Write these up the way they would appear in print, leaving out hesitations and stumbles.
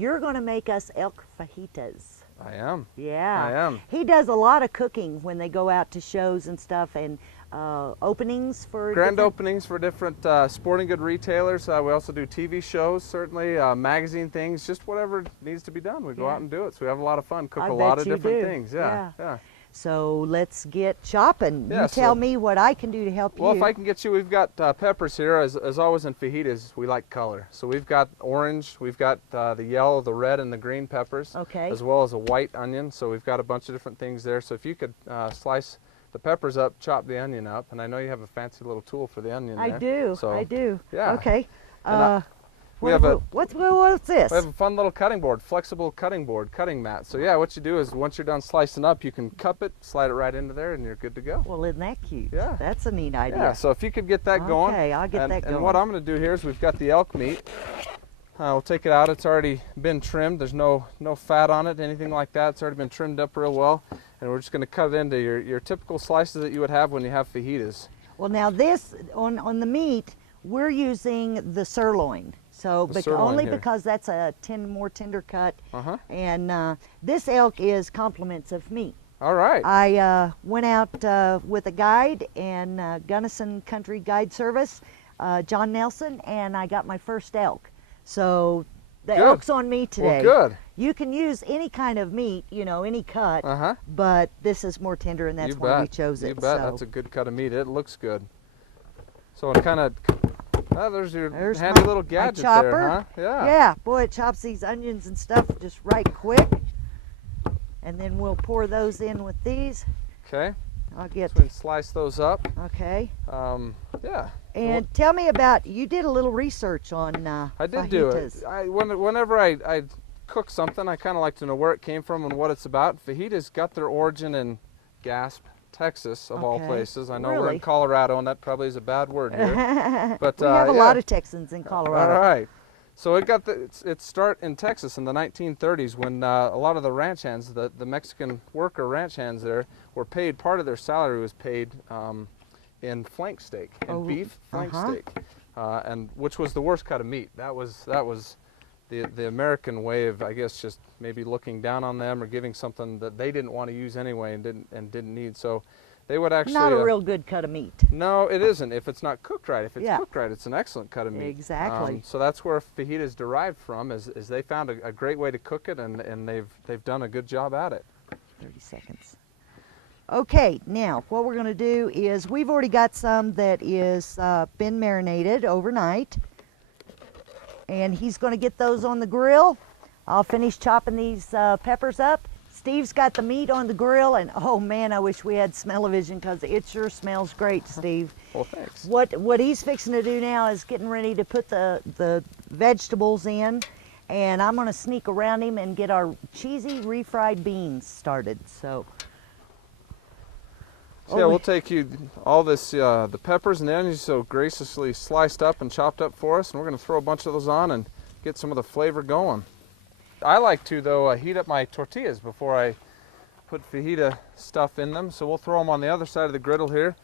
You're going to make us elk fajitas. I am. Yeah. I am. He does a lot of cooking when they go out to shows and stuff, and openings for Grand different... openings for different sporting good retailers. We also do TV shows, certainly, magazine things, just whatever needs to be done. We go out and do it. So we have a lot of fun, cook a lot of different things. Yeah. So let's get chopping. Yeah, you tell me what I can do to help you. Well, if I can get you, we've got peppers here. As always in fajitas, we like color. So we've got orange, we've got the yellow, the red, and the green peppers, as well as a white onion. So we've got a bunch of different things there. So if you could slice the peppers up, chop the onion up, and I know you have a fancy little tool for the onion there. I do. So, I do. Yeah. Okay. What's this? We have a fun little cutting board, flexible cutting board, cutting mat. So yeah, what you do is once you're done slicing up, you can cup it, slide it right into there, and you're good to go. Well, isn't that cute? Yeah. That's a neat idea. Yeah, so if you could get that going. Okay, I'll get that going. And what I'm going to do here is we've got the elk meat. We'll take it out. It's already been trimmed. There's no fat on it, anything like that. It's already been trimmed up real well. And we're just going to cut it into your typical slices that you would have when you have fajitas. Well, now this, on the meat, we're using the sirloin. So, only because that's a more tender cut. And this elk is compliments of me. All right. I went out with a guide and Gunnison Country Guide Service, John Nelson, and I got my first elk. So the elk's on me today. Well, good. You can use any kind of meat, any cut, but this is more tender, and that's why we chose it. You bet. That's a good cut of meat. It looks good. So it kind of... there's handy little gadget there, huh? Yeah. Yeah, boy, it chops these onions and stuff just right quick. And then we'll pour those in with these. Okay. I'll get... So we can slice those up. Okay. Yeah. And tell me about, you did a little research on I did fajitas. do it. Whenever I cook something, I kind of like to know where it came from and what it's about. Fajitas got their origin in Gasp, Texas, of all places. I know we're in Colorado, and that probably is a bad word here. But we have a lot of Texans in Colorado. All right. So it got its start in Texas in the 1930s when a lot of the ranch hands, the Mexican worker ranch hands there, were paid, part of their salary was paid in flank steak, in beef flank steak, and which was the worst cut of meat. That was the American way of, I guess, just maybe looking down on them or giving something that they didn't want to use anyway and didn't need. So they would actually... Not a real good cut of meat. No, it isn't if it's not cooked right. If it's cooked right, it's an excellent cut of meat. Exactly. So that's where fajitas derived from, is they found a great way to cook it, and they've done a good job at it. 30 seconds. Okay, now what we're going to do is, we've already got some that is been marinated overnight, and he's going to get those on the grill. I'll finish chopping these peppers up. Steve's got the meat on the grill, and oh man, I wish we had smell-o-vision, because it sure smells great, Steve. Well, thanks. What he's fixing to do now is getting ready to put the vegetables in, and I'm going to sneak around him and get our cheesy refried beans started. So yeah, we'll take you all this, the peppers and the onions so graciously sliced up and chopped up for us, and we're going to throw a bunch of those on and get some of the flavor going. I like to, though, heat up my tortillas before I put fajita stuff in them, so we'll throw them on the other side of the griddle here,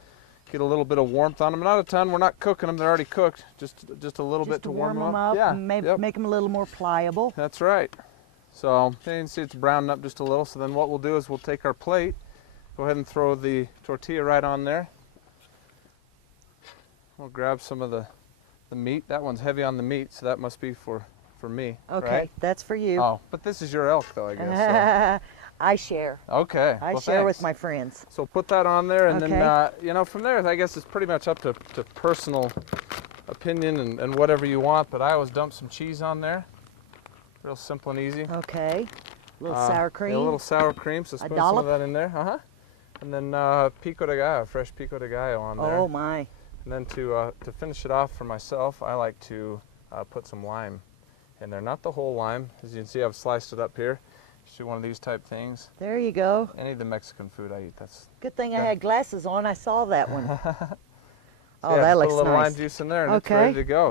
get a little bit of warmth on them. Not a ton, we're not cooking them, they're already cooked, just a little bit to warm them up. Yeah, and make them a little more pliable. That's right. So you can see it's browning up just a little, so then what we'll do is we'll take our plate, go ahead and throw the tortilla right on there. We'll grab some of the meat. That one's heavy on the meat, so that must be for me. Okay, right? That's for you. Oh, but this is your elk, though, I guess. So. I share. Okay. I share with my friends. So put that on there, and then, from there, I guess it's pretty much up to personal opinion and whatever you want, but I always dump some cheese on there. Real simple and easy. Okay. A little sour cream. Yeah, a little sour cream, so put some of that in there. And then pico de gallo, fresh pico de gallo on there. Oh, my. And then to finish it off for myself, I like to put some lime in there. Not the whole lime. As you can see, I've sliced it up here. Just do one of these type things. There you go. Any of the Mexican food I eat, that's... Good thing I had glasses on. I saw that one. So oh, that looks nice. Put a little lime juice in there, and it's ready to go.